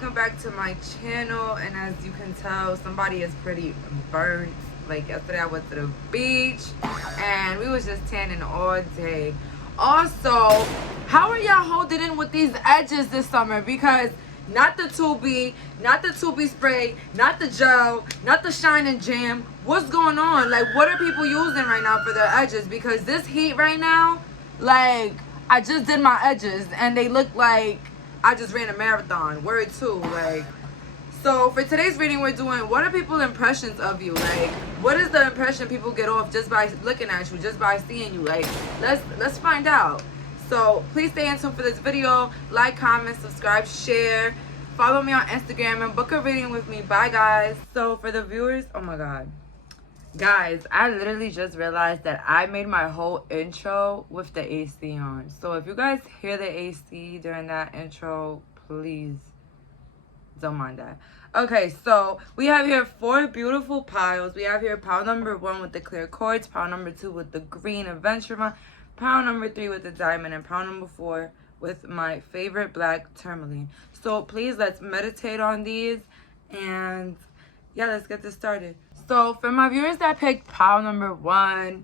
welcome back to my channel. And as you can tell, somebody is pretty burnt. Like yesterday I went to the beach and we was just tanning all day. Also, how are y'all holding in with these edges this summer? Because not the 2B, not the 2B spray, not the gel, not the shine and jam. What's going on? Like, what are people using right now for their edges? Because this heat right now, like, I just did my edges and they look like I just ran a marathon. Word too. Like, so for today's reading, we're doing what are people's impressions of you? Like, what is the impression people get off just by looking at you, just by seeing you? Like, let's find out. So please stay in tune for this video. Like, comment, subscribe, share. Follow me on Instagram and book a reading with me. Bye, guys. So for the viewers, oh my God. Guys, I literally just realized that I made my whole intro with the AC on. So if you guys hear the AC during that intro, please don't mind that. Okay, so we have here 4 beautiful piles. We have here pile number 1 with the clear quartz, pile number 2 with the green adventure one, pile number 3 with the diamond, and pile number 4 with my favorite black tourmaline. So please, let's meditate on these, and yeah, let's get this started. So for my viewers that picked pile number 1,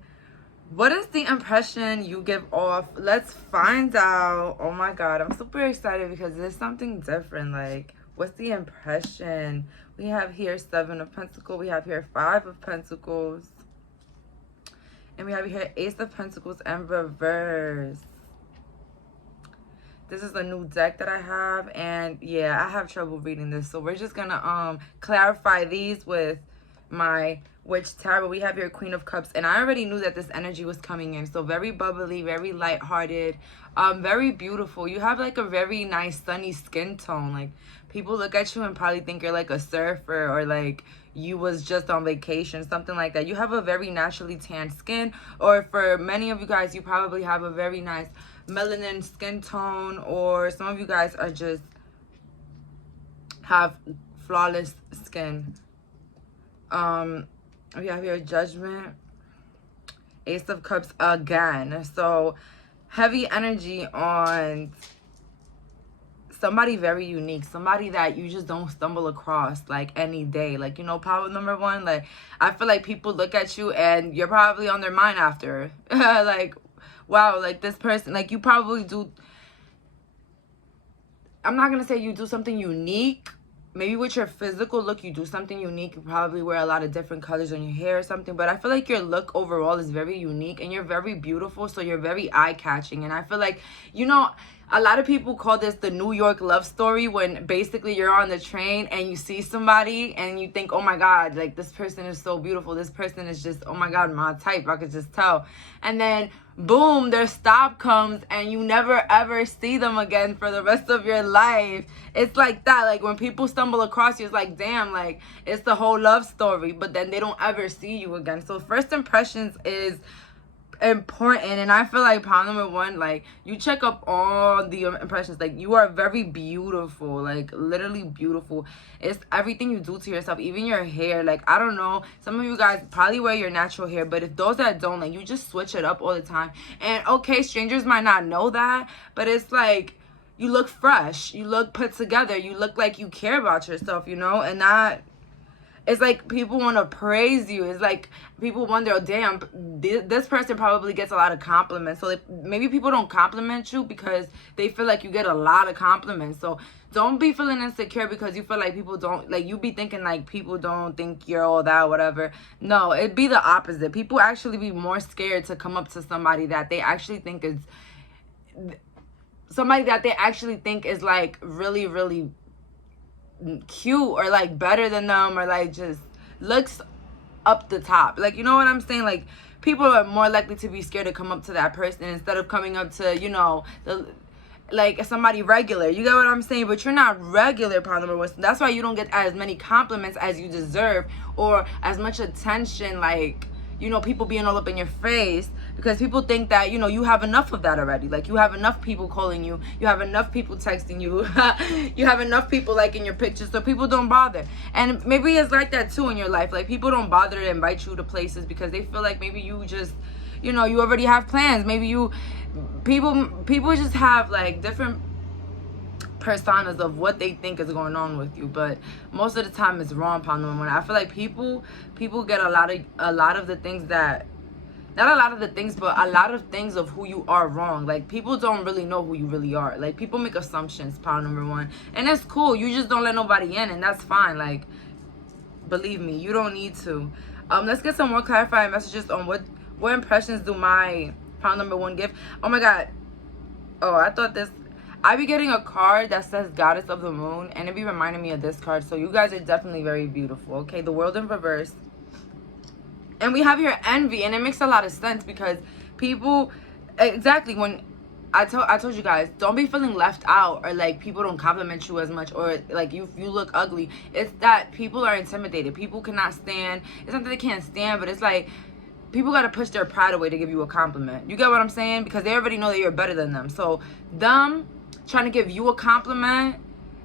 what is the impression you give off? Let's find out. Oh my God, I'm super excited because there's something different. Like, what's the impression? We have here 7 of Pentacles. We have here 5 of Pentacles. And we have here Ace of Pentacles and reverse. This is a new deck that I have. And yeah, I have trouble reading this. So we're just going to clarify these with my Witch Tarot. We have here Queen of Cups, and I already knew that this energy was coming in. So very bubbly, very lighthearted, very beautiful. You have like a very nice sunny skin tone. Like, people look at you and probably think you're like a surfer, or like you was just on vacation, something like that. You have a very naturally tanned skin, or for many of you guys, you probably have a very nice melanin skin tone, or some of you guys are just have flawless skin. We have your Judgment, Ace of Cups again. So heavy energy on somebody very unique, somebody that you just don't stumble across like any day. Like, you know, power number 1, like, I feel like people look at you and you're probably on their mind after. Like, wow, like this person, like you probably do, I'm not gonna say you do something unique. Maybe with your physical look, you do something unique. You probably wear a lot of different colors on your hair or something. But I feel like your look overall is very unique and you're very beautiful. So you're very eye-catching. And I feel like, you know, a lot of people call this the New York love story, when basically you're on the train and you see somebody and you think, oh my God, like this person is so beautiful. This person is just, oh my God, my type. I could just tell. And then boom, their stop comes and you never ever see them again for the rest of your life. It's like that. Like when people stumble across you, it's like, damn, like it's the whole love story, but then they don't ever see you again. So first impressions is important, and I feel like pile number 1, like you check up all the impressions. Like, you are very beautiful, like literally beautiful. It's everything you do to yourself, even your hair. Like, I don't know, some of you guys probably wear your natural hair, but if those that don't, like, you just switch it up all the time. And okay, strangers might not know that, but it's like you look fresh, you look put together, you look like you care about yourself, you know. And that, it's like people want to praise you. It's like people wonder, oh, damn, this person probably gets a lot of compliments. So maybe people don't compliment you because they feel like you get a lot of compliments. So don't be feeling insecure because you feel like people don't, like, you be thinking like people don't think you're all that, whatever. No, it'd be the opposite. People actually be more scared to come up to somebody that they actually think is, like really, really cute, or like better than them, or like just looks up the top. Like, you know what I'm saying? Like, people are more likely to be scared to come up to that person instead of coming up to, you know, like somebody regular. You get what I'm saying? But you're not regular, pile number 1. So that's why you don't get as many compliments as you deserve, or as much attention, like, you know, people being all up in your face, because people think that, you know, you have enough of that already. Like, you have enough people calling you, you have enough people texting you, you have enough people liking your pictures, so people don't bother. And maybe it's like that too in your life. Like, people don't bother to invite you to places because they feel like maybe you just, you know, you already have plans. Maybe people just have like different personas of what they think is going on with you, but most of the time it's wrong, pound number one. I feel like people get a lot of the things that, not a lot of the things, but a lot of things of who you are wrong. Like, people don't really know who you really are. Like, people make assumptions, pound number one, and that's cool. You just don't let nobody in, and that's fine. Like, believe me, you don't need to. Let's get some more clarifying messages on what impressions do my pound number one give. Oh my god. Oh, I thought this, I be getting a card that says Goddess of the Moon, and it be reminding me of this card. So you guys are definitely very beautiful. Okay, the World in reverse. And we have your envy, and it makes a lot of sense because people, exactly, when I told you guys, don't be feeling left out, or like people don't compliment you as much, or like you look ugly. It's that people are intimidated. People cannot stand. It's not that they can't stand, but it's like people got to push their pride away to give you a compliment. You get what I'm saying? Because they already know that you're better than them. So them trying to give you a compliment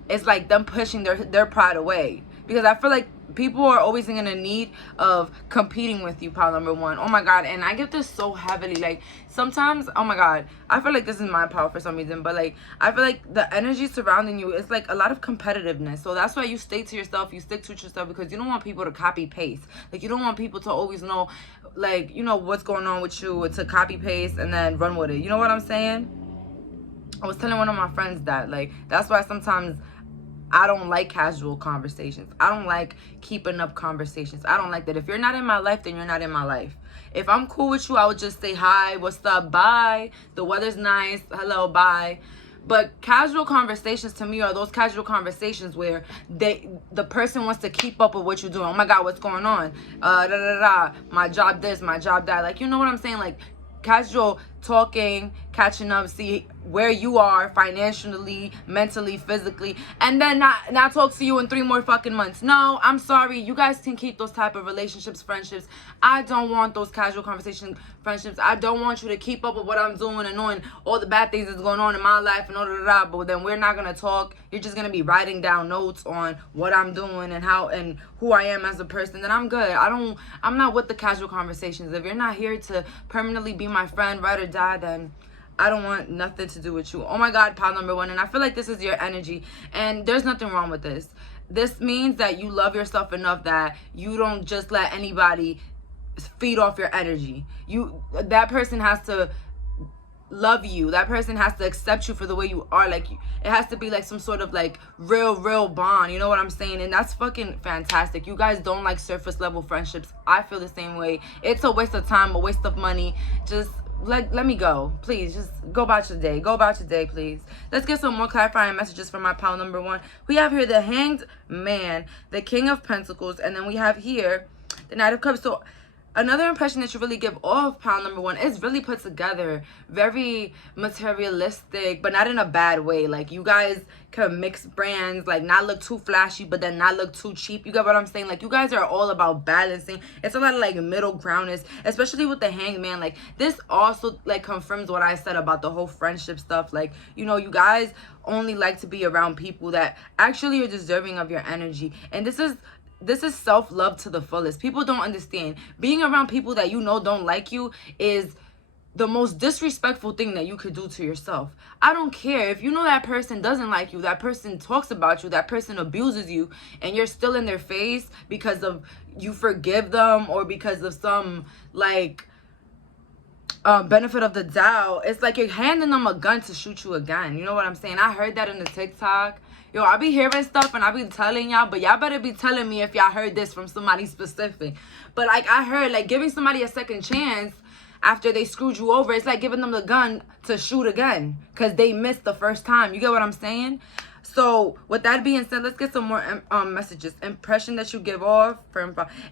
is like them pushing their pride away. Because I feel like people are always in a need of competing with you, pound number one. Oh my god, and I get this so heavily. Like, sometimes, oh my god, I feel like this is my power for some reason, but like, I feel like the energy surrounding you is like a lot of competitiveness. So that's why you stay to yourself, you stick to yourself, because you don't want people to copy paste. Like, you don't want people to always know, like, you know, what's going on with you, to copy paste and then run with it. You know what I'm saying? I was telling one of my friends that, like, that's why sometimes I don't like casual conversations. I don't like keeping up conversations. I don't like that. If you're not in my life, then you're not in my life. If I'm cool with you, I would just say hi, what's up, bye. The weather's nice, hello, bye. But casual conversations to me are those casual conversations where the person wants to keep up with what you're doing. Oh my god, what's going on? My job this, my job that. Like, you know what I'm saying? Like, casual talking, catching up, see where you are financially, mentally, physically, and then not talk to you in 3 more fucking months. No, I'm sorry. You guys can keep those type of relationships, friendships. I don't want those casual conversation friendships. I don't want you to keep up with what I'm doing and knowing all the bad things that's going on in my life and all that, but then we're not gonna talk. You're just gonna be writing down notes on what I'm doing and how and who I am as a person. Then I'm good. I'm not with the casual conversations. If you're not here to permanently be my friend, ride or die, then I don't want nothing to do with you. Oh my god, pound number one. And I feel like this is your energy, and there's nothing wrong with this. This means that you love yourself enough that you don't just let anybody feed off your energy. That person has to love you. That person has to accept you for the way you are. Like, it has to be like some sort of like real bond. You know what I'm saying? And that's fucking fantastic. You guys don't like surface level friendships. I feel the same way. It's a waste of time, a waste of money. Just let me go, please. Just go about your day. Go about your day, please. Let's get some more clarifying messages from my pound number one. We have here the Hanged Man, the King of Pentacles, and then we have here the Knight of Cups. So another impression that you really give off, pound number one, is really put together, very materialistic, but not in a bad way. Like, you guys can mix brands, like not look too flashy, but then not look too cheap. You get what I'm saying? Like, you guys are all about balancing. It's a lot of like middle groundness, especially with the Hanged Man. Like, this also like confirms what I said about the whole friendship stuff. Like, you know, you guys only like to be around people that actually are deserving of your energy, and this is self-love to the fullest. People don't understand. Being around people that you know don't like you is the most disrespectful thing that you could do to yourself. I don't care if you know that person doesn't like you, that person talks about you, that person abuses you, and you're still in their face because of you forgive them or because of some like benefit of the doubt. It's like you're handing them a gun to shoot you again. You know what I'm saying? I heard that in the TikTok. Yo, I be hearing stuff and I be telling y'all, but y'all better be telling me if y'all heard this from somebody specific. But like, I heard like giving somebody a second chance after they screwed you over, it's like giving them the gun to shoot again because they missed the first time. You get what I'm saying? So with that being said, let's get some more messages. Impression that you give off,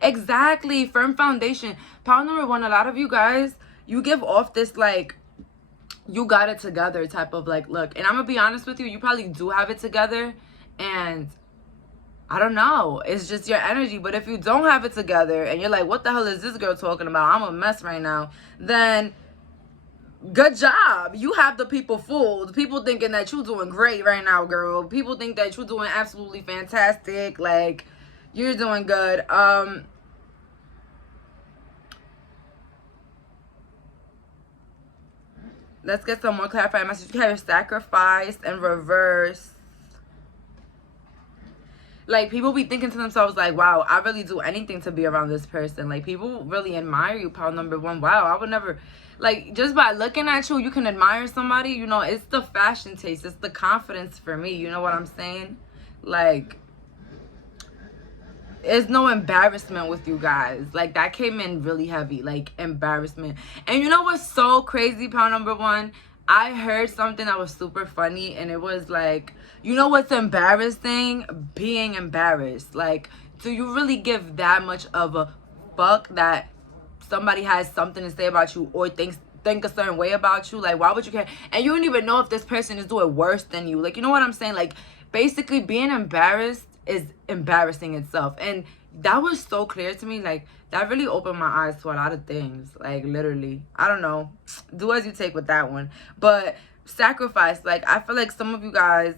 exactly, firm foundation. Pound number one, a lot of you guys, you give off this like you got it together type of like look. And I'm gonna be honest with you, you probably do have it together, and I don't know, it's just your energy. But if you don't have it together and you're like, what the hell is this girl talking about? I'm a mess right now. Then good job. You have the people fooled. People thinking that you're doing great right now, girl. People think that you're doing absolutely fantastic. Like, you're doing good. Let's get some more clarifying messages. You have your sacrifice and reverse. Like, people be thinking to themselves, like, wow, I really do anything to be around this person. Like, people really admire you, pile number one. Wow, I would never, like, just by looking at you, you can admire somebody. You know, it's the fashion taste. It's the confidence for me. You know what I'm saying? Like, there's no embarrassment with you guys. Like, that came in really heavy. Like, embarrassment. And you know what's so crazy, pile number one? I heard something that was super funny, and it was like, you know what's embarrassing? Being embarrassed. Like, do you really give that much of a fuck that somebody has something to say about you or think a certain way about you? Like, why would you care? And you don't even know if this person is doing worse than you. Like, you know what I'm saying? Like, basically, being embarrassed is embarrassing itself. And that was so clear to me. Like, that really opened my eyes to a lot of things. Like, literally, I don't know, do as you take with that one. But sacrifice, like, I feel like some of you guys,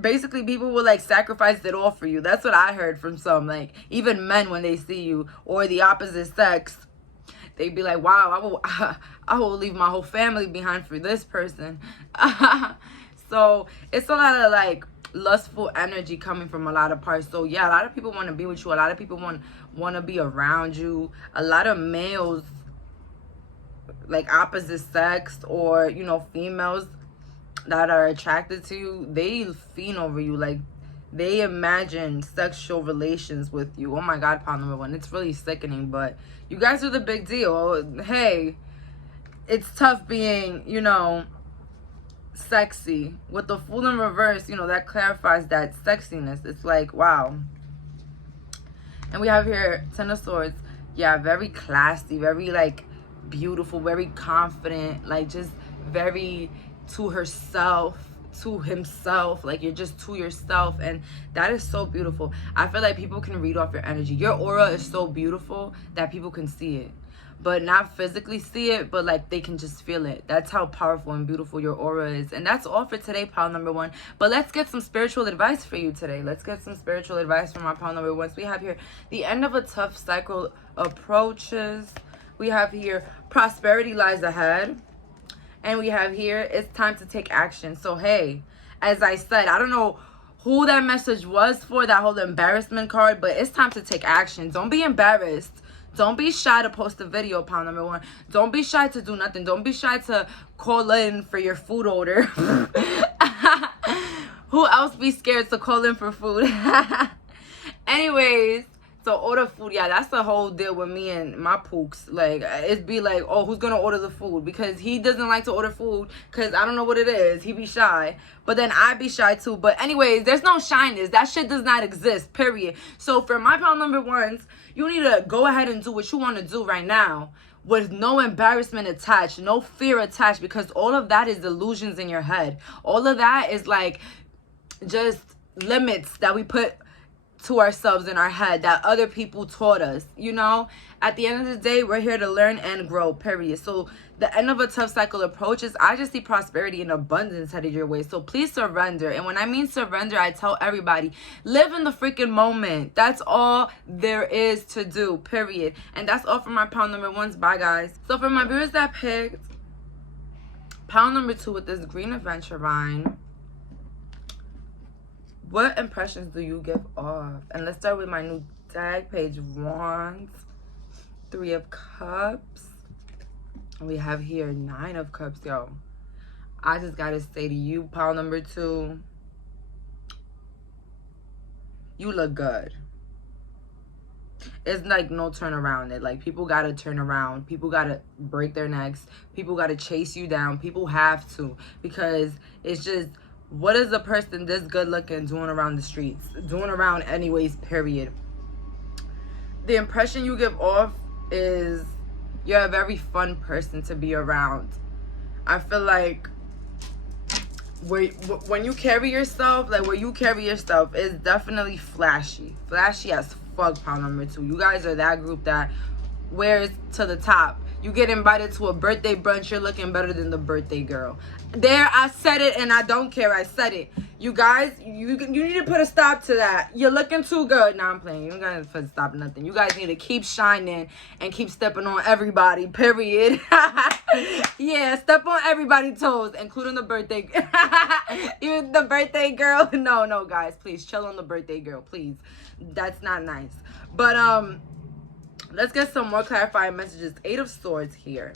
basically, people will, like, sacrifice it all for you. That's what I heard from some. Like, even men, when they see you or the opposite sex, they'd be like, wow, I will leave my whole family behind for this person. So it's a lot of, like, lustful energy coming from a lot of parts. So yeah, a lot of people want to be with you. A lot of people want to be around you. A lot of males, like opposite sex, or, you know, females that are attracted to you, they fiend over you. Like, they imagine sexual relations with you. Oh my God, pile number one, it's really sickening. But you guys are the big deal. Hey, it's tough being, you know, sexy. With the Fool in reverse, you know, that clarifies that sexiness. It's like, wow. And we have here Ten of Swords. Yeah, very classy, very, like, beautiful, very confident, like, just very to herself, to himself. Like, you're just to yourself, and that is so beautiful. I feel like people can read off your energy. Your aura is so beautiful that people can see it, but not physically see it, but, like, they can just feel it. That's how powerful and beautiful your aura is. And that's all for today, pile number one. But let's get some spiritual advice for you today. Let's get some spiritual advice from our pile number ones. We have here the end of a tough cycle approaches. We have here prosperity lies ahead. And we have here, it's time to take action. So, hey, as I said, I don't know who that message was for, that whole embarrassment card, but it's time to take action. Don't be embarrassed. Don't be shy to post a video, pile number one. Don't be shy to do nothing. Don't be shy to call in for your food order. Who else be scared to call in for food? Anyways, so order food. Yeah, that's the whole deal with me and my pooks. Like, it'd be like, oh, who's gonna order the food? Because he doesn't like to order food because I don't know what it is. He be shy. But then I be shy too. But anyways, there's no shyness. That shit does not exist, period. So for my pile number ones, you need to go ahead and do what you want to do right now with no embarrassment attached, no fear attached, because all of that is illusions in your head. All of that is, like, just limits that we put to ourselves in our head that other people taught us. You know, at the end of the day, we're here to learn and grow, period. So the end of a tough cycle approaches. I just see prosperity and abundance headed your way. So please surrender. And when I mean surrender, I tell everybody, live in the freaking moment. That's all there is to do, period. And that's all for my pile number ones. Bye, guys. So for my viewers that picked pile number two with this green adventure vine, what impressions do you give off? And let's start with my new tag, page Wands, Three of Cups. And we have here Nine of Cups, yo. I just gotta say to you, pile number two, you look good. It's like no turn around it. Like, people gotta turn around. People gotta break their necks. People gotta chase you down. People have to, because it's just, what is a person this good looking doing around the streets? Doing around anyways, period. The impression you give off is you're a very fun person to be around. I feel like when you carry yourself, like where you carry yourself is definitely flashy. Flashy as fuck, pile number two. You guys are that group that wears to the top. You get invited to a birthday brunch, you're looking better than the birthday girl. There, I said it, and I don't care. I said it. You guys, you need to put a stop to that. You're looking too good. Nah, I'm playing. You don't gotta put a stop to nothing. You guys need to keep shining and keep stepping on everybody, period. Yeah, step on everybody's toes, including the birthday. Even the birthday girl. No, guys, please chill on the birthday girl, please. That's not nice. But let's get some more clarifying messages. 8 of Swords here.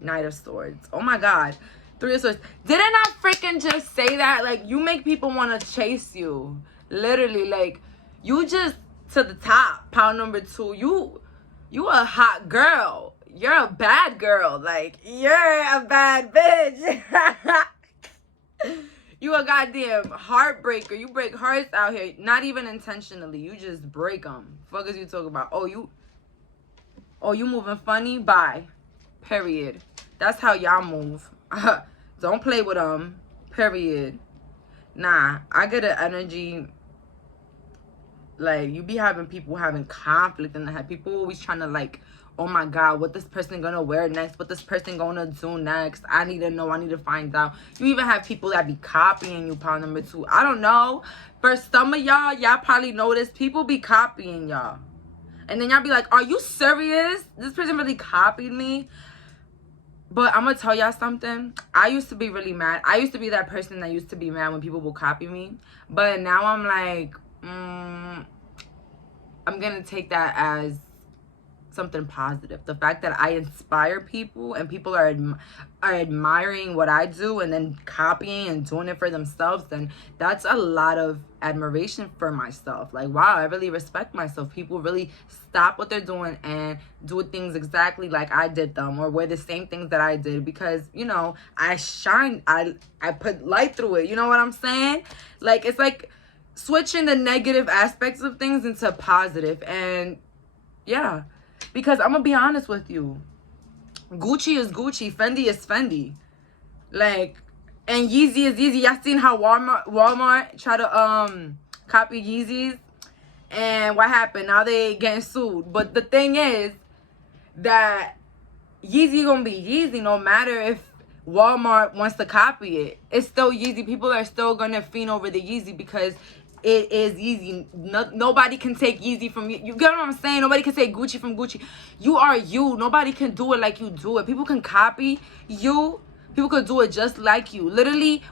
Knight of Swords. Oh my God. 3 of Swords. Didn't I freaking just say that? Like, you make people want to chase you. Literally, like, you just to the top. Pound number 2. You a hot girl. You're a bad girl. Like, you're a bad bitch. You a goddamn heartbreaker. You break hearts out here. Not even intentionally. You just break them. Fuck is you talking about? Oh, you moving funny? Bye. Period. That's how y'all move. Don't play with them. Period. Nah, I get an energy. Like, you be having people having conflict in the head. People always trying to, like, oh my God, what this person gonna wear next? What this person gonna do next? I need to know. I need to find out. You even have people that be copying you, pound number 2. I don't know. For some of y'all probably notice people be copying y'all. And then y'all be like, are you serious? This person really copied me? But I'm going to tell y'all something. I used to be really mad. I used to be that person that used to be mad when people will copy me. But now I'm like, I'm going to take that as something positive. The fact that I inspire people and people are admiring what I do and then copying and doing it for themselves, then that's a lot of admiration for myself. Like, wow, I really respect myself. People really stop what they're doing and do things exactly like I did them, or wear the same things that I did, because, you know, I shine. I put light through it. You know what I'm saying? Like, it's like switching the negative aspects of things into positive. And yeah, because I'm gonna be honest with you, Gucci is Gucci, Fendi is Fendi, like, and Yeezy is Yeezy. Y'all seen how Walmart try to copy Yeezys, and what happened? Now they getting sued. But the thing is that Yeezy gonna be Yeezy no matter if Walmart wants to copy it. It's still Yeezy. People are still gonna fiend over the Yeezy because it is Yeezy. Nobody can take Yeezy from you. You get what I'm saying? Nobody can take Gucci from Gucci. You are you. Nobody can do it like you do it. People can copy you. People can do it just like you. Literally,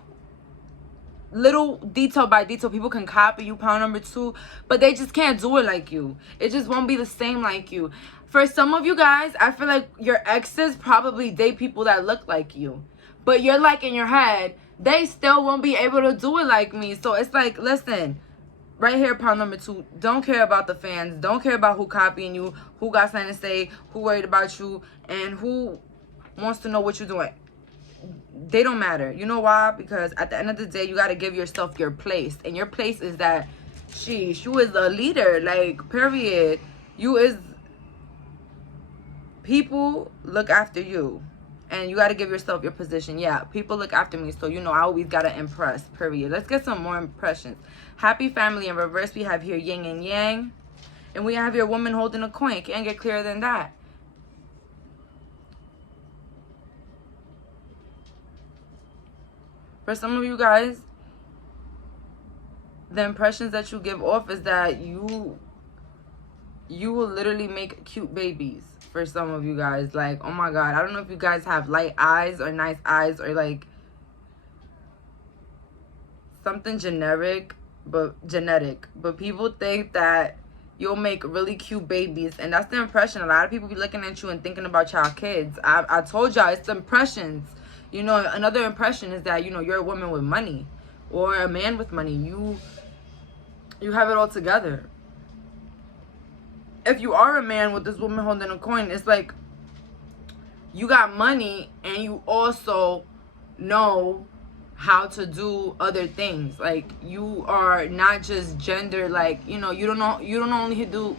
little detail by detail, people can copy you, pound number 2, but they just can't do it like you. It just won't be the same like you. For some of you guys, I feel like your exes probably date people that look like you, but you're like in your head, they still won't be able to do it like me. So it's like, listen, right here, pound number 2, don't care about the fans. Don't care about who copying you, who got something to say, who worried about you, and who wants to know what you're doing. They don't matter. You know why? Because at the end of the day, you got to give yourself your place. And your place is that, sheesh, you is a leader. Like, period. You is, people look after you. And you got to give yourself your position. Yeah, people look after me. So, you know, I always got to impress, period. Let's get some more impressions. Happy family in reverse. We have here yin and yang. And we have here woman holding a coin. Can't get clearer than that. For some of you guys, the impressions that you give off is that you will literally make cute babies. For some of you guys, like, oh my God, I don't know if you guys have light eyes or nice eyes or like something genetic, but people think that you'll make really cute babies, and that's the impression. A lot of people be looking at you and thinking about y'all kids. I told y'all, it's the impressions. You know, another impression is that, you know, you're a woman with money or a man with money. You have it all together. If you are a man with this woman holding a coin, it's like you got money and you also know how to do other things. Like, you are not just gender, like, you know, you don't only do,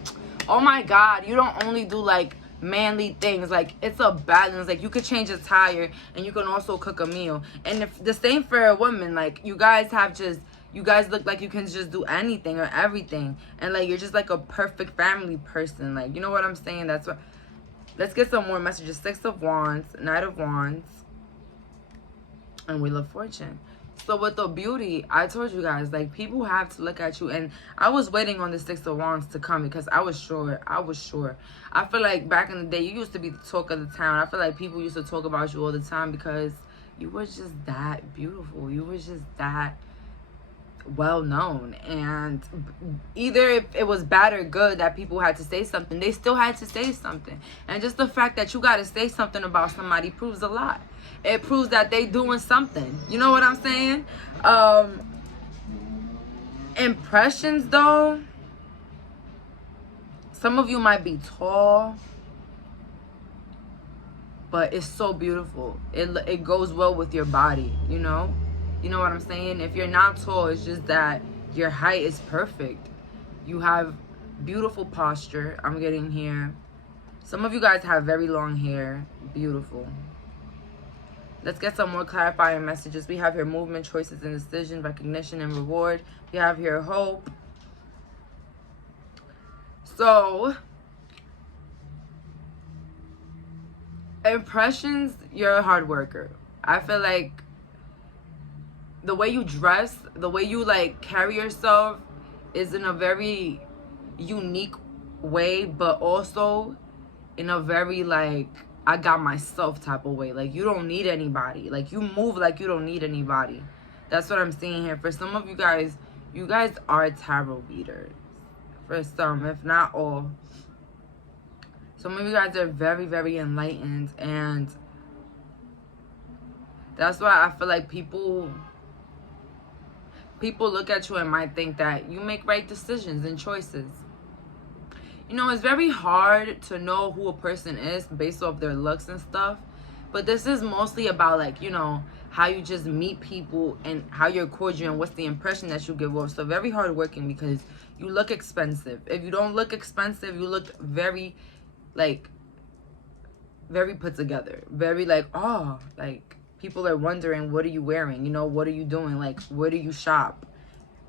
oh my God, you don't only do like manly things. Like, it's a balance. Like, you could change a tire and you can also cook a meal. And if the same for a woman, like, you guys look like you can just do anything or everything, and like you're just like a perfect family person. Like, you know what I'm saying? That's what Let's get some more messages. 6 of Wands, Knight of Wands, and Wheel of Fortune. So with the beauty, I told you guys, like, people have to look at you. And I was waiting on the 6 of Wands to come because I was sure. I feel like back in the day, you used to be the talk of the town. I feel like people used to talk about you all the time because you were just that beautiful. You were just that well known. And either if it was bad or good that people had to say something, they still had to say something. And just the fact that you got to say something about somebody proves a lot. It proves that they doing something. You know what I'm saying? Impressions though, some of you might be tall, but it's so beautiful. It goes well with your body, you know? You know what I'm saying? If you're not tall, it's just that your height is perfect. You have beautiful posture. I'm getting here. Some of you guys have very long hair. Beautiful. Let's get some more clarifying messages. We have here movement, choices, and decision, recognition, and reward. We have here hope. So, impressions, you're a hard worker. I feel like the way you dress, the way you like carry yourself is in a very unique way, but also in a very like I got myself type of way. Like, you don't need anybody. Like, you move like you don't need anybody. That's what I'm seeing here. For some of you guys are tarot readers. For some, if not all. Some of you guys are very, very enlightened, and that's why I feel like people look at you and might think that you make right decisions and choices. You know, it's very hard to know who a person is based off their looks and stuff. But this is mostly about, like, you know, how you just meet people and how you're cordial and what's the impression that you give off. So very hardworking because you look expensive. If you don't look expensive, you look very, like, very put together. Very, like, oh, like, people are wondering, what are you wearing? You know, what are you doing? Like, where do you shop?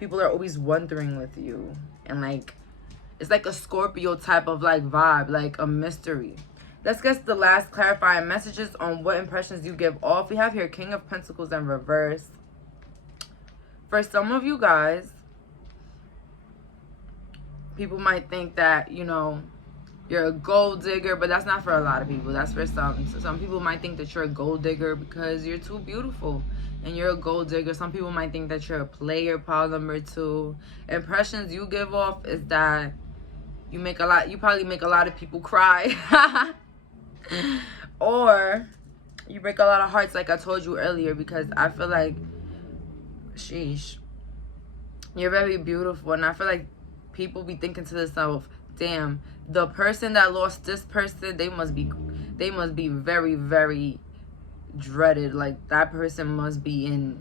People are always wondering with you. And, like, it's like a Scorpio type of, like, vibe, like a mystery. Let's get the last clarifying messages on what impressions you give off. We have here King of Pentacles in reverse. For some of you guys, people might think that, you know, you're a gold digger, but that's not for a lot of people. That's for some. So some people might think that you're a gold digger because you're too beautiful and you're a gold digger. Some people might think that you're a player, pile number 2. Impressions you give off is that you probably make a lot of people cry. Or you break a lot of hearts, like I told you earlier, because I feel like, sheesh, you're very beautiful. And I feel like people be thinking to themselves, damn, the person that lost this person, they must be very, very dreaded. Like, that person must be in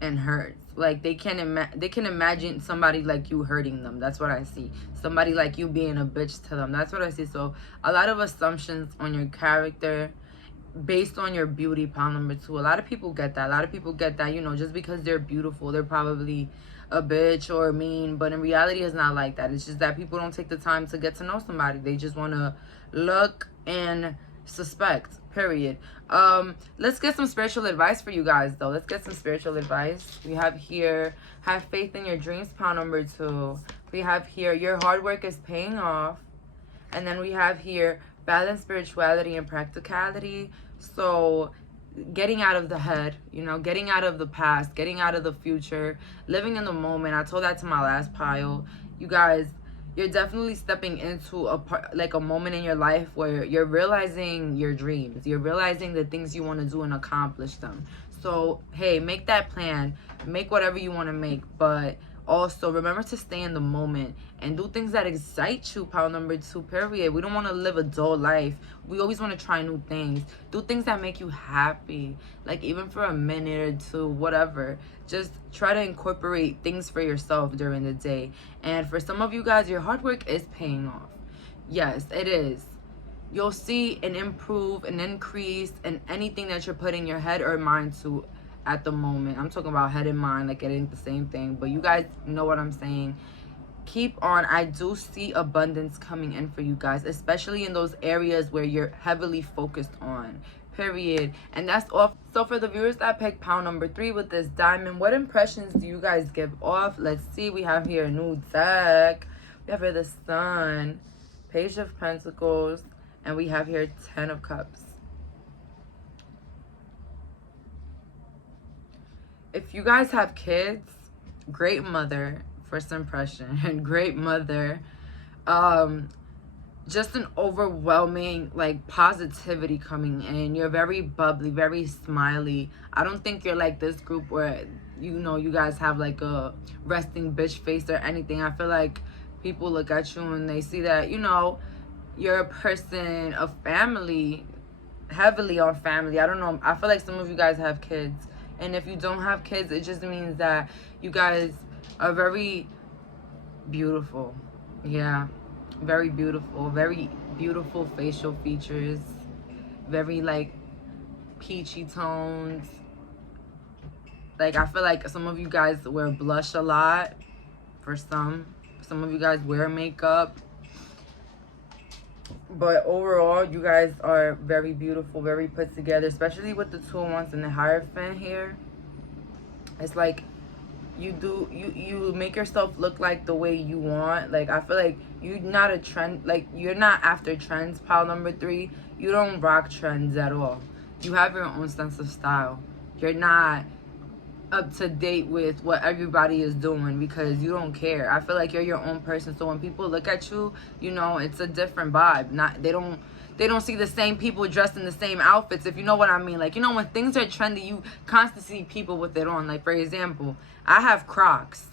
hurt. Like, they can imagine somebody like you hurting them. That's what I see. Somebody like you being a bitch to them. That's what I see. So a lot of assumptions on your character based on your beauty, pile number 2. A lot of people get that. A lot of people get that, you know, just because they're beautiful, they're probably a bitch or mean. But in reality, it's not like that. It's just that people don't take the time to get to know somebody. They just want to look and suspect, period. Let's get some spiritual advice for you guys, though. Let's get some spiritual advice. We have here, have faith in your dreams, pile number 2. We have here, your hard work is paying off. And then we have here, balance spirituality and practicality. So getting out of the head, you know, getting out of the past, getting out of the future, living in the moment. I told that to my last pile. You guys, you're definitely stepping into a moment in your life where you're realizing your dreams. You're realizing the things you want to do and accomplish them. So, hey, make that plan. Make whatever you want to make. But also, remember to stay in the moment and do things that excite you, pile number 2, period. We don't want to live a dull life. We always want to try new things. Do things that make you happy. Like, even for a minute or 2, whatever. Just try to incorporate things for yourself during the day. And for some of you guys, your hard work is paying off. Yes, it is. You'll see an increase in anything that you're putting your head or mind to at the moment. I'm talking about head and mind, like it ain't the same thing, but you guys know what I'm saying. keep on. I do see abundance coming in for you guys, especially in those areas where you're heavily focused on, period. And that's all. So for the viewers that picked pile number 3 with this diamond, what impressions do you guys give off? Let's see. We have here a new deck. We have here the Sun, Page of Pentacles, and we have here 10 of Cups. If you guys have kids, great mother, first impression, and great mother. Just an overwhelming like positivity coming in. You're very bubbly, very smiley. I don't think you're like this group where, you know, you guys have like a resting bitch face or anything. I feel like people look at you and they see that, you know, you're a person of family, heavily on family. I don't know. I feel like some of you guys have kids. And if you don't have kids, it just means that you guys are very beautiful. Yeah. Very beautiful facial features, very like peachy tones. Like I feel like some of you guys wear blush a lot. For some of you guys wear makeup, but overall you guys are very beautiful, very put together, especially with the 2 of Wands and the Hierophant here. It's like you make yourself look like the way you want. Like I feel like you're not a trend, like you're not after trends, pile number 3. You don't rock trends at all. You have your own sense of style. You're not up to date with what everybody is doing because you don't care. I feel like you're your own person. So when people look at you, you know, it's a different vibe. They don't see the same people dressed in the same outfits, if you know what I mean. Like, you know, when things are trendy, you constantly see people with it on. Like, for example, I have Crocs.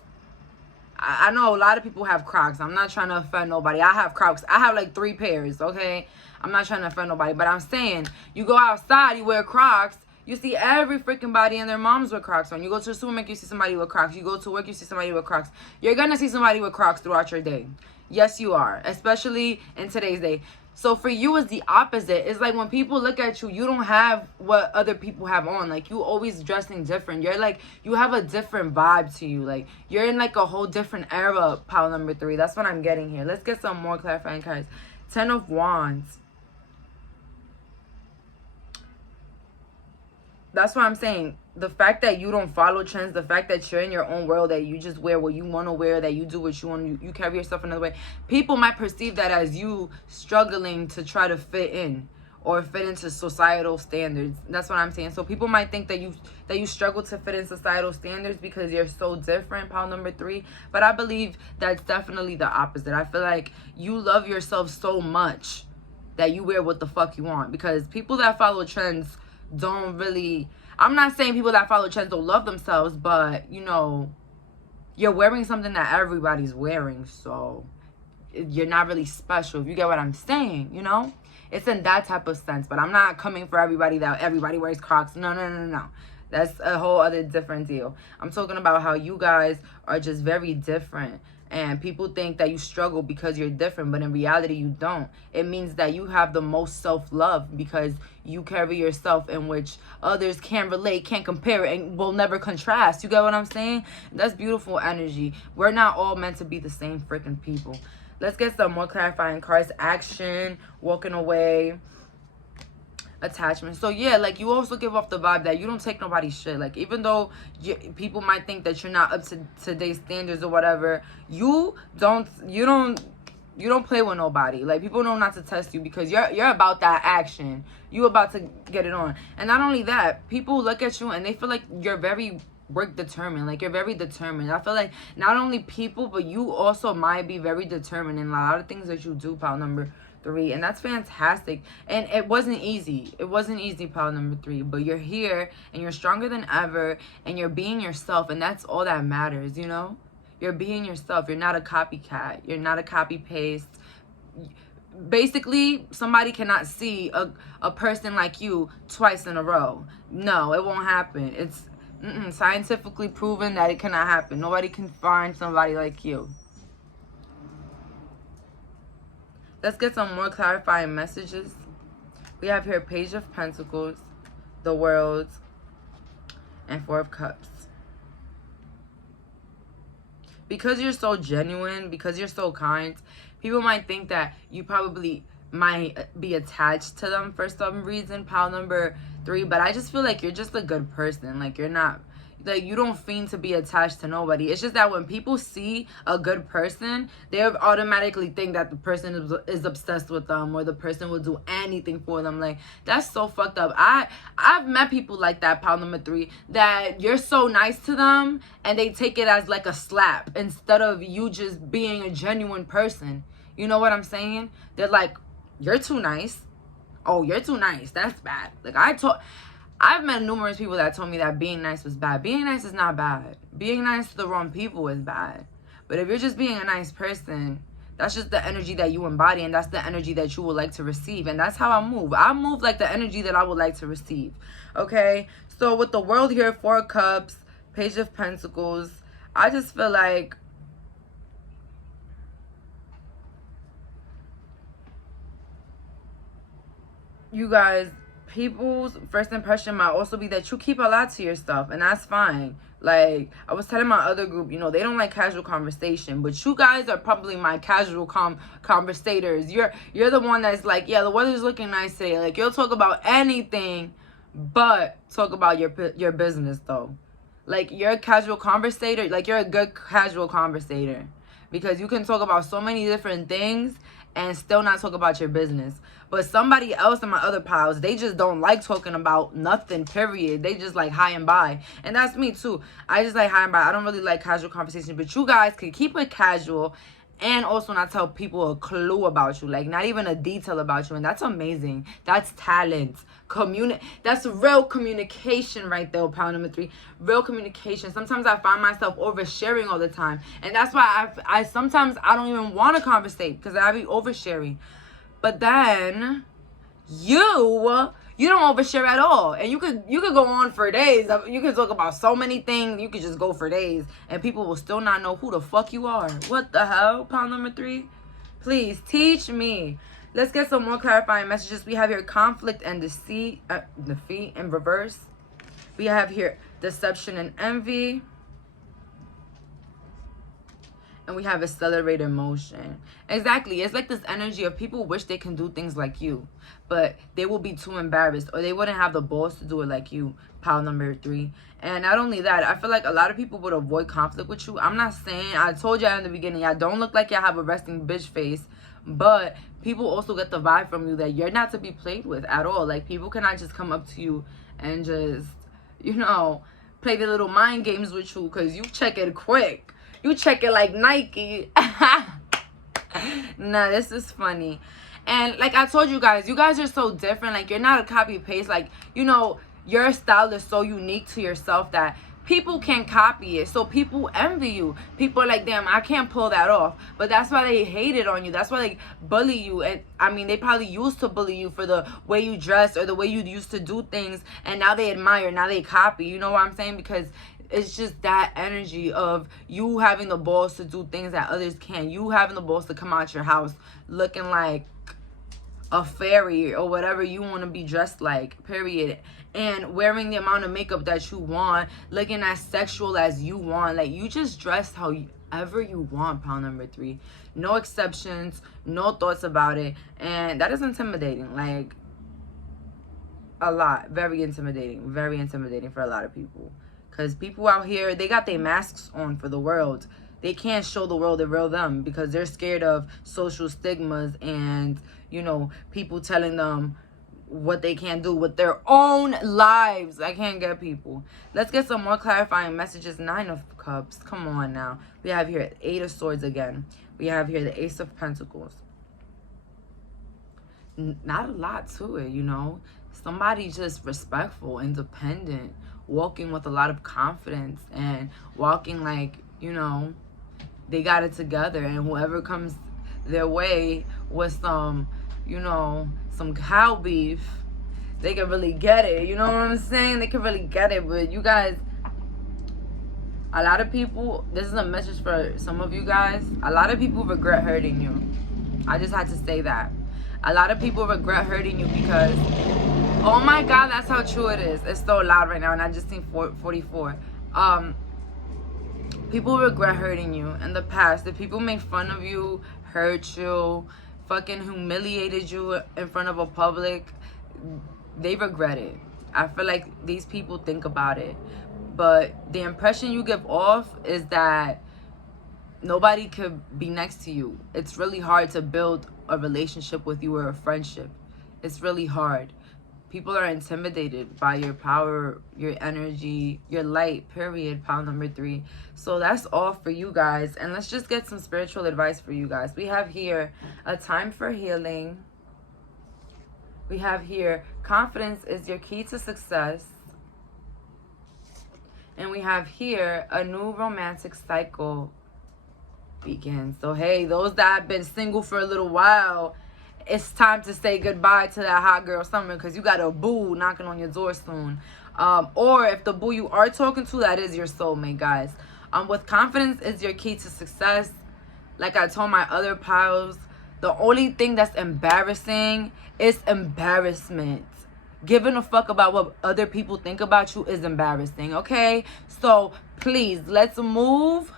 I know a lot of people have Crocs. I'm not trying to offend nobody. I have Crocs. I have like 3 pairs, okay? I'm not trying to offend nobody. But I'm saying, you go outside, you wear Crocs, you see every freaking body and their moms with Crocs on. You go to the supermarket, you see somebody with Crocs. You go to work, you see somebody with Crocs. You're going to see somebody with Crocs throughout your day. Yes, you are. Especially in today's day. So for you, it's the opposite. It's like when people look at you, you don't have what other people have on. Like, you always dressing different. You're like, you have a different vibe to you. Like, you're in like a whole different era, pile number 3. That's what I'm getting here. Let's get some more clarifying cards. 10 of Wands. That's what I'm saying. The fact that you don't follow trends, the fact that you're in your own world, that you just wear what you want to wear, that you do what you want, you carry yourself another way. People might perceive that as you struggling to try to fit in or fit into societal standards. That's what I'm saying. So people might think that you struggle to fit in societal standards because you're so different, pile number 3. But I believe that's definitely the opposite. I feel like you love yourself so much that you wear what the fuck you want. Because people that follow trends don't really... I'm not saying people that follow trends don't love themselves, but, you know, you're wearing something that everybody's wearing, so you're not really special, if you get what I'm saying, you know? It's in that type of sense, but I'm not coming for everybody that everybody wears Crocs. No. That's a whole other different deal. I'm talking about how you guys are just very different. And people think that you struggle because you're different, but in reality, you don't. It means that you have the most self-love because you carry yourself in which others can't relate, can't compare, and will never contrast. You get what I'm saying? That's beautiful energy. We're not all meant to be the same freaking people. Let's get some more clarifying cards. Action, walking away, attachment. So yeah, like, you also give off the vibe that you don't take nobody's shit. Like, even though people might think that you're not up to today's standards or whatever, you don't play with nobody. Like, people know not to test you because you're about that action. You about to get it on. And not only that, people look at you and they feel like you're very work determined. Like, you're very determined. I feel like not only people, but you also might be very determined in a lot of things that you do, pile number 3, and that's fantastic. And it wasn't easy. It wasn't easy, pile number 3, but you're here and you're stronger than ever and you're being yourself, and that's all that matters, you know? You're being yourself. You're not a copycat. You're not a copy paste. Basically, somebody cannot see a person like you twice in a row. No, it won't happen. It's scientifically proven that it cannot happen. Nobody can find somebody like you. Let's get some more clarifying messages. We have here Page of Pentacles, the World, and 4 of Cups. because you're so genuine, because you're so kind, people might think that you probably might be attached to them for some reason, pile number 3. But I just feel like you're just a good person. Like, you're not, like, you don't fiend to be attached to nobody. It's just that when people see a good person, they automatically think that the person is obsessed with them, or the person will do anything for them. Like, that's so fucked up. I've met people like that, pile number 3, that you're so nice to them and they take it as like a slap instead of you just being a genuine person. You know what I'm saying? They're like, you're too nice. Oh, you're too nice. That's bad. Like, I've met numerous people that told me that being nice was bad. Being nice is not bad. Being nice to the wrong people is bad. But if you're just being a nice person, that's just the energy that you embody, and that's the energy that you would like to receive. And that's how I move. I move like the energy that I would like to receive. Okay? So with the world here, 4 of Cups, Page of Pentacles, I just feel like you guys, people's first impression might also be that you keep a lot to yourself, and that's fine. Like, I was telling my other group, you know, they don't like casual conversation, but you guys are probably my casual conversators. You're the one that's like, yeah, the weather's looking nice today. Like, you'll talk about anything but talk about your business, though. Like, you're a casual conversator. Like, you're a good casual conversator, because you can talk about so many different things and still not talk about your business. But somebody else in my other piles, they just don't like talking about nothing, period. They just like high and by. And that's me too. I just like high and by. I don't really like casual conversation. But you guys can keep it casual and also not tell people a clue about you. Like, not even a detail about you. And that's amazing. That's talent. That's real communication right there, pile number 3. Real communication. Sometimes I find myself oversharing all the time. And that's why I sometimes I don't even want to conversate, because I be oversharing. But then you don't overshare at all. And you could go on for days. You could talk about so many things. You could just go for days and people will still not know who the fuck you are. What the hell, pile number 3? Please teach me. Let's get some more clarifying messages. We have here conflict and defeat in reverse. We have here deception and envy. And we have accelerated motion. Exactly. It's like this energy of people wish they can do things like you, but they will be too embarrassed, or they wouldn't have the balls to do it like you, pile number 3. And not only that, I feel like a lot of people would avoid conflict with you. I'm not saying, I told y'all in the beginning, y'all don't look like y'all have a resting bitch face, but people also get the vibe from you that you're not to be played with at all. Like, people cannot just come up to you and just, you know, play the little mind games with you, because you check it quick. You check it like Nike. Nah, this is funny. And like I told you guys are so different. Like, you're not a copy paste. Like, you know, your style is so unique to yourself that people can copy it. So people envy you. People are like, damn, I can't pull that off. But that's why they hate it on you. That's why they bully you. And I mean, they probably used to bully you for the way you dress or the way you used to do things. And now they admire. Now they copy. You know what I'm saying? Because it's just that energy of you having the balls to do things that others can't. You having the balls to come out your house looking like a fairy or whatever you want to be dressed like, period. And wearing the amount of makeup that you want, looking as sexual as you want. Like, you just dress however you want, pile number 3. No exceptions, no thoughts about it. And that is intimidating. Like, a lot. Very intimidating. Very intimidating for a lot of people. Because people out here, they got their masks on for the world. They can't show the world the real them because they're scared of social stigmas and, you know, people telling them what they can't do with their own lives. I can't get people. Let's get some more clarifying messages. 9 of Cups. Come on now. We have here 8 of Swords again. We have here the Ace of Pentacles. Not a lot to it, you know. Somebody just respectful, independent, walking with a lot of confidence and walking like, you know, they got it together. And whoever comes their way with some, you know, some cow beef, they can really get it. You know what I'm saying? They can really get it. But you guys, a lot of people, this is a message for some of you guys. A lot of people regret hurting you. I just had to say that. A lot of people regret hurting you because, oh my God, that's how true it is. It's so loud right now, and I just seen 44. People regret hurting you in the past. If people made fun of you, hurt you, fucking humiliated you in front of a public, they regret it. I feel like these people think about it. But the impression you give off is that nobody could be next to you. It's really hard to build a relationship with you or a friendship. It's really hard. People are intimidated by your power, your energy, your light, period, pile number 3. So that's all for you guys. And let's just get some spiritual advice for you guys. We have here a time for healing. We have here confidence is your key to success. And we have here a new romantic cycle begins. So hey, those that have been single for a little while, it's time to say goodbye to that hot girl summer, because you got a boo knocking on your door soon. Or if the boo you are talking to, that is your soulmate, guys. With confidence is your key to success. Like I told my other pals, the only thing that's embarrassing is embarrassment. Giving a fuck about what other people think about you is embarrassing, okay? So please, let's move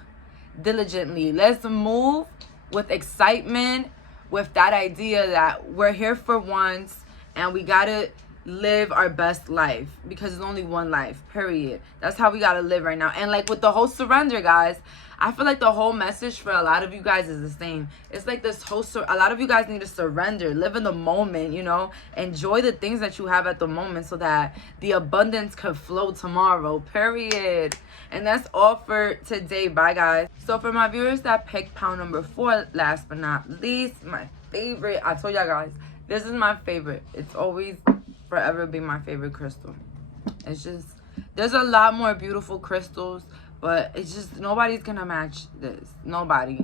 diligently. Let's move with excitement, with that idea that we're here for once and we gotta live our best life, because it's only one life, period. That's how we gotta live right now. And like with the whole surrender, guys, I feel like the whole message for a lot of you guys is the same. It's like this whole a lot of you guys need to surrender, live in the moment, you know, enjoy the things that you have at the moment so that the abundance could flow tomorrow, period. And that's all for today. Bye, guys. So for my viewers that picked pile number 4, last but not least, my favorite, I told y'all guys, this is my favorite. It's always forever be my favorite crystal. It's just, there's a lot more beautiful crystals, but it's just, nobody's gonna match this. Nobody.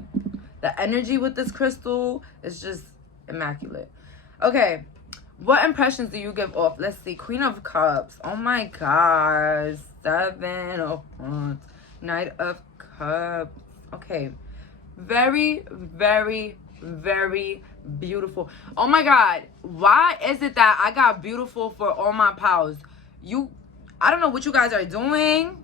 The energy with this crystal is just immaculate. Okay, what impressions do you give off? Let's see. Queen of Cups. Oh my gosh. 7 of Wands. Knight of Cups. Okay. Very, very, very beautiful. Oh my God. Why is it that I got beautiful for all my pals? I don't know what you guys are doing.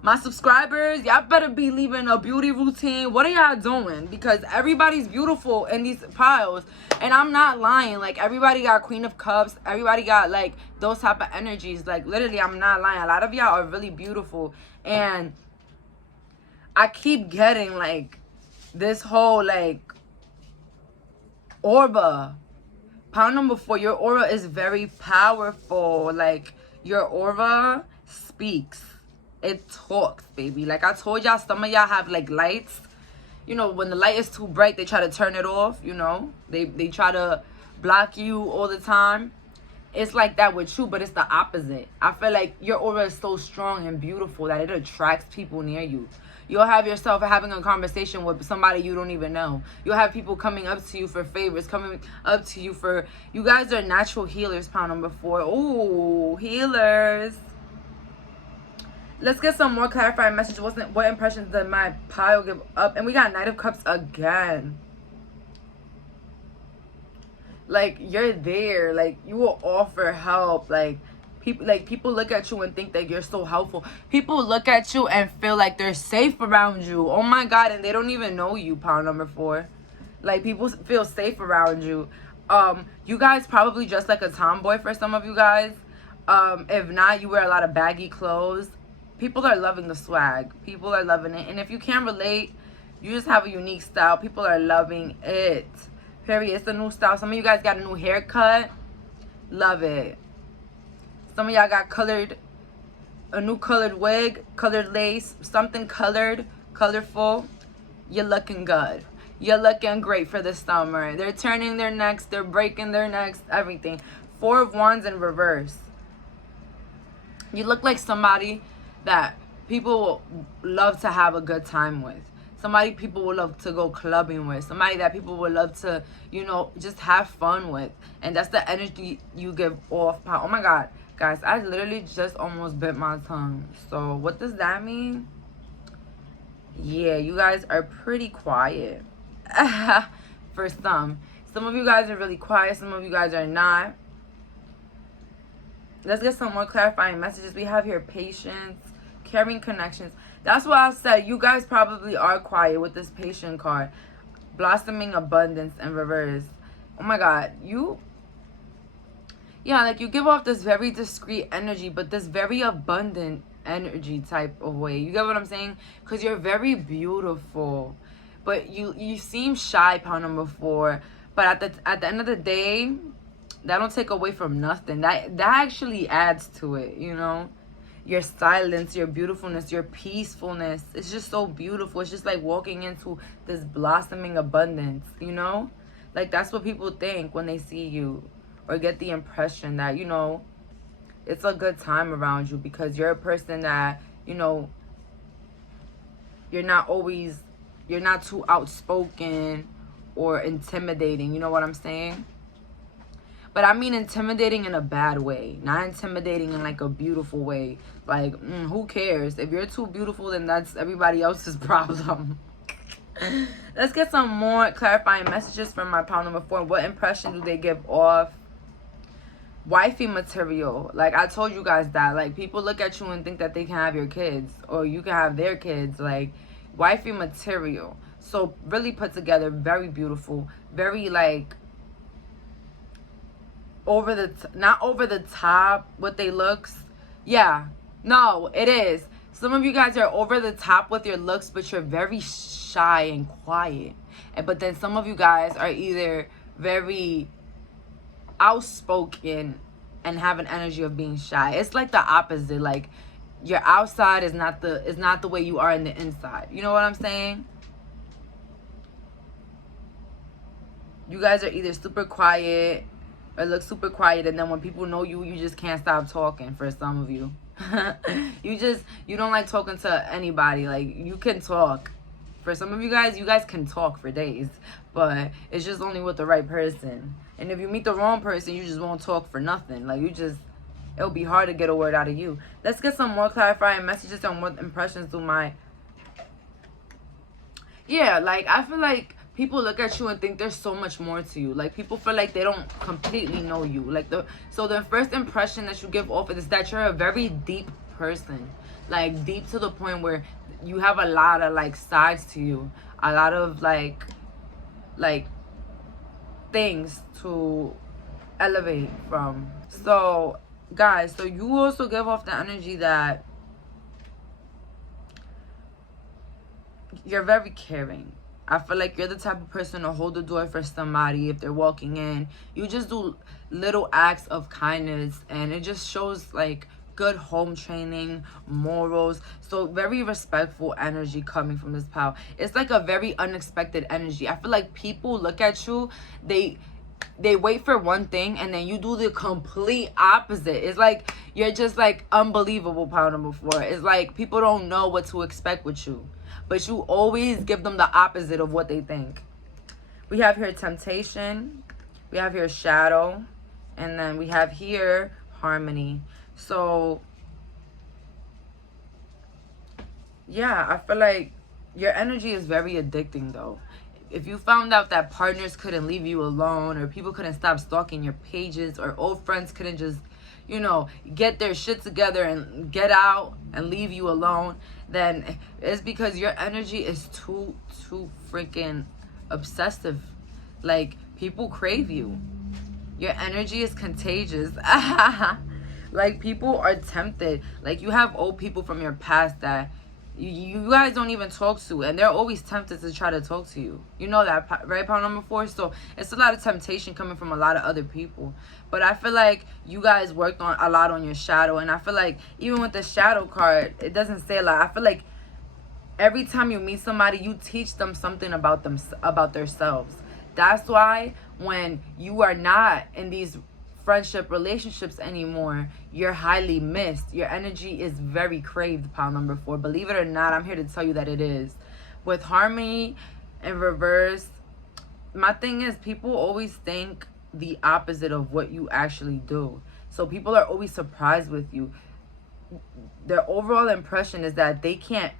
My subscribers, y'all better be leaving a beauty routine. What are y'all doing? Because everybody's beautiful in these piles. And I'm not lying. Like, everybody got Queen of Cups. Everybody got, like, those type of energies. Like, literally, I'm not lying. A lot of y'all are really beautiful. And I keep getting, like, this whole, like, aura. Pile number 4, your aura is very powerful. Like, your aura speaks. It talks, baby. Like I told y'all, some of y'all have like lights. You know, when the light is too bright, they try to turn it off, you know. They try to block you all the time. It's like that with you, but it's the opposite. I feel like your aura is so strong and beautiful that it attracts people near you. You'll have yourself having a conversation with somebody you don't even know. You'll have people coming up to you for favors, coming up to you for... You guys are natural healers, pile number 4. Ooh, healers. Let's get some more clarifying messages. What impressions did my pile give up? And we got Knight of Cups again. Like, you're there. Like, you will offer help. Like, people look at you and think that you're so helpful. People look at you and feel like they're safe around you. Oh my God, and they don't even know you, pile number 4. Like, people feel safe around you. You guys probably dress like a tomboy for some of you guys. If not, you wear a lot of baggy clothes. People are loving the swag. People are loving it. And if you can't relate, you just have a unique style. People are loving it. Period. It's a new style. Some of you guys got a new haircut. Love it. Some of y'all got a new colored wig, colored lace, something colored, colorful. You're looking good. You're looking great for the summer. They're turning their necks. They're breaking their necks. Everything. 4 of Wands in reverse. You look like somebody that people will love to have a good time with. Somebody people will love to go clubbing with. Somebody that people would love to, you know, just have fun with. And that's the energy you give off. Oh my God. Guys, I literally just almost bit my tongue. So what does that mean? Yeah, you guys are pretty quiet. For some. Some of you guys are really quiet. Some of you guys are not. Let's get some more clarifying messages. We have here patience, caring connections. That's why I said you guys probably are quiet with this patient card. Blossoming abundance in reverse. Oh my God, yeah, like you give off this very discreet energy, but this very abundant energy type of way. You get what I'm saying? Because you're very beautiful, but you seem shy, pound number 4. But at the end of the day, that don't take away from nothing. That actually adds to it, you know? Your silence, your beautifulness, your peacefulness. It's just so beautiful. It's just like walking into this blossoming abundance, you know? Like, that's what people think when they see you, or get the impression that, you know, it's a good time around you, because you're a person that, you know, you're not too outspoken or intimidating. You know what I'm saying? But I mean intimidating in a bad way, not intimidating in like a beautiful way. Like, who cares? If you're too beautiful, then that's everybody else's problem. Let's get some more clarifying messages from my pound number 4. What impression do they give off? Wifey material. Like I told you guys that, like, people look at you and think that they can have your kids, or you can have their kids. Like, wifey material. So really put together, very beautiful, very like not over the top with their looks. Yeah, no, it is. Some of you guys are over the top with your looks, but you're very shy and quiet. But then some of you guys are either very outspoken and have an energy of being shy. It's like the opposite. Like, your outside is not the way you are in the inside. You know what I'm saying? You guys are either super quiet or look super quiet, and then when people know you, you just can't stop talking. For some of you, you don't like talking to anybody. Like, you can talk. For some of you guys can talk for days, but it's just only with the right person. And if you meet the wrong person, you just won't talk for nothing. Like, it'll be hard to get a word out of you. Let's get some more clarifying messages on what impressions do my... Yeah, like, I feel like people look at you and think there's so much more to you. Like, people feel like they don't completely know you. Like, so the first impression that you give off is that you're a very deep person. Like, deep to the point where you have a lot of, like, sides to you. A lot of, like things to elevate from. So, guys, so you also give off the energy that you're very caring. I feel like you're the type of person to hold the door for somebody if they're walking in. You just do little acts of kindness, and it just shows like good home training, morals. So very respectful energy coming from this pal. It's like a very unexpected energy. I feel like people look at you, they wait for one thing, and then you do the complete opposite. It's like you're just like unbelievable, pound number 4. It's like people don't know what to expect with you, but you always give them the opposite of what they think. We have here temptation, we have here shadow, and then we have here harmony. So yeah, I feel like your energy is very addicting though. If you found out that partners couldn't leave you alone, or people couldn't stop stalking your pages, or old friends couldn't just, you know, get their shit together and get out and leave you alone, then it's because your energy is too freaking obsessive. Like, people crave you. Your energy is contagious. Like, people are tempted. Like, you have old people from your past that you guys don't even talk to, and they're always tempted to try to talk to you. You know that, right, pound number 4? So it's a lot of temptation coming from a lot of other people. But I feel like you guys worked on a lot on your shadow, and I feel like even with the shadow card, it doesn't say a lot. I feel like every time you meet somebody, you teach them something about themselves. That's why when you are not in these friendship relationships anymore, you're highly missed. Your energy is very craved, pound number 4. Believe it or not, I'm here to tell you that it is. With harmony in reverse, my thing is, people always think the opposite of what you actually do. So people are always surprised with you. Their overall impression is that they can't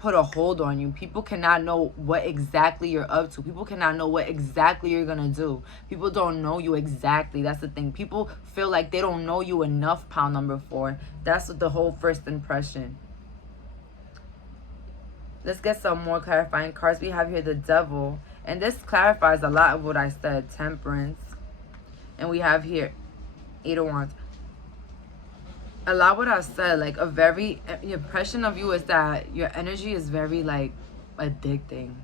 put a hold on you. People cannot know what exactly you're up to. People cannot know what exactly you're gonna do. People don't know you exactly. That's the thing. People feel like they don't know you enough, pound number 4. That's what the whole first impression. Let's get some more clarifying cards. We have here the Devil. And this clarifies a lot of what I said. Temperance. And we have here 8 of Wands. A lot what I said, like the impression of you is that your energy is very like addicting.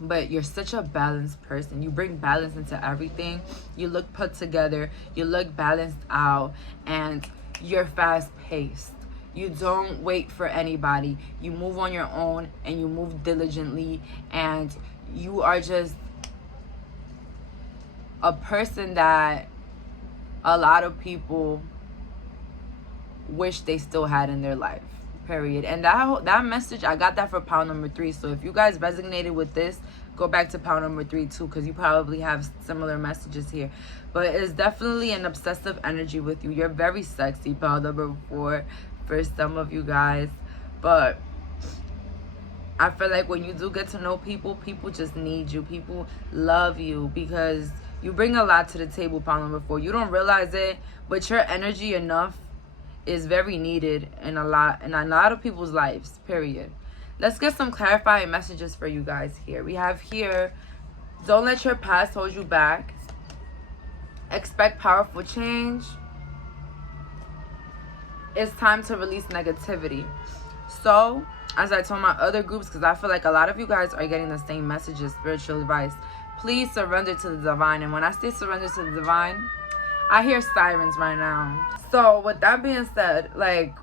But you're such a balanced person. You bring balance into everything. You look put together. You look balanced out. And you're fast paced. You don't wait for anybody. You move on your own and you move diligently. And you are just a person that a lot of people wish they still had in their life, period. And that message, I got that for pile number 3. So if you guys resonated with this, go back to pile number 3 too, because you probably have similar messages here. But it's definitely an obsessive energy with you. You're very sexy, pile number 4, for some of you guys. But I feel like when you do get to know people, people just need you. People love you because you bring a lot to the table, pile number 4. You don't realize it, but your energy enough is very needed in a lot of people's lives, period. Let's get some clarifying messages for you guys here. We have here, don't let your past hold you back. Expect powerful change. It's time to release negativity. So, as I told my other groups, because I feel like a lot of you guys are getting the same messages, spiritual advice, please surrender to the divine. And when I say surrender to the divine, I hear sirens right now. So with that being said, like,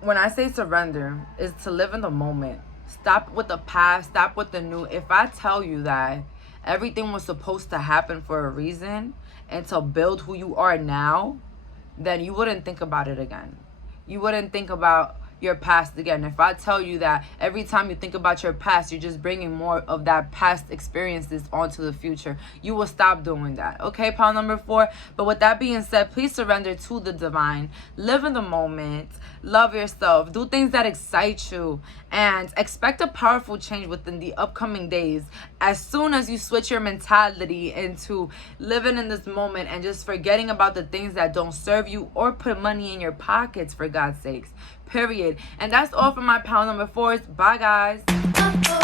when I say surrender, is to live in the moment. Stop with the past, stop with the new. If I tell you that everything was supposed to happen for a reason and to build who you are now, then you wouldn't think about it again. You wouldn't think about your past again. If I tell you that every time you think about your past, you're just bringing more of that past experiences onto the future, you will stop doing that. Okay, pile number 4. But with that being said, please surrender to the divine. Live in the moment. Love yourself. Do things that excite you. And expect a powerful change within the upcoming days. As soon as you switch your mentality into living in this moment and just forgetting about the things that don't serve you or put money in your pockets, for God's sakes. Period. And that's all for my pile number 4s. Bye, guys.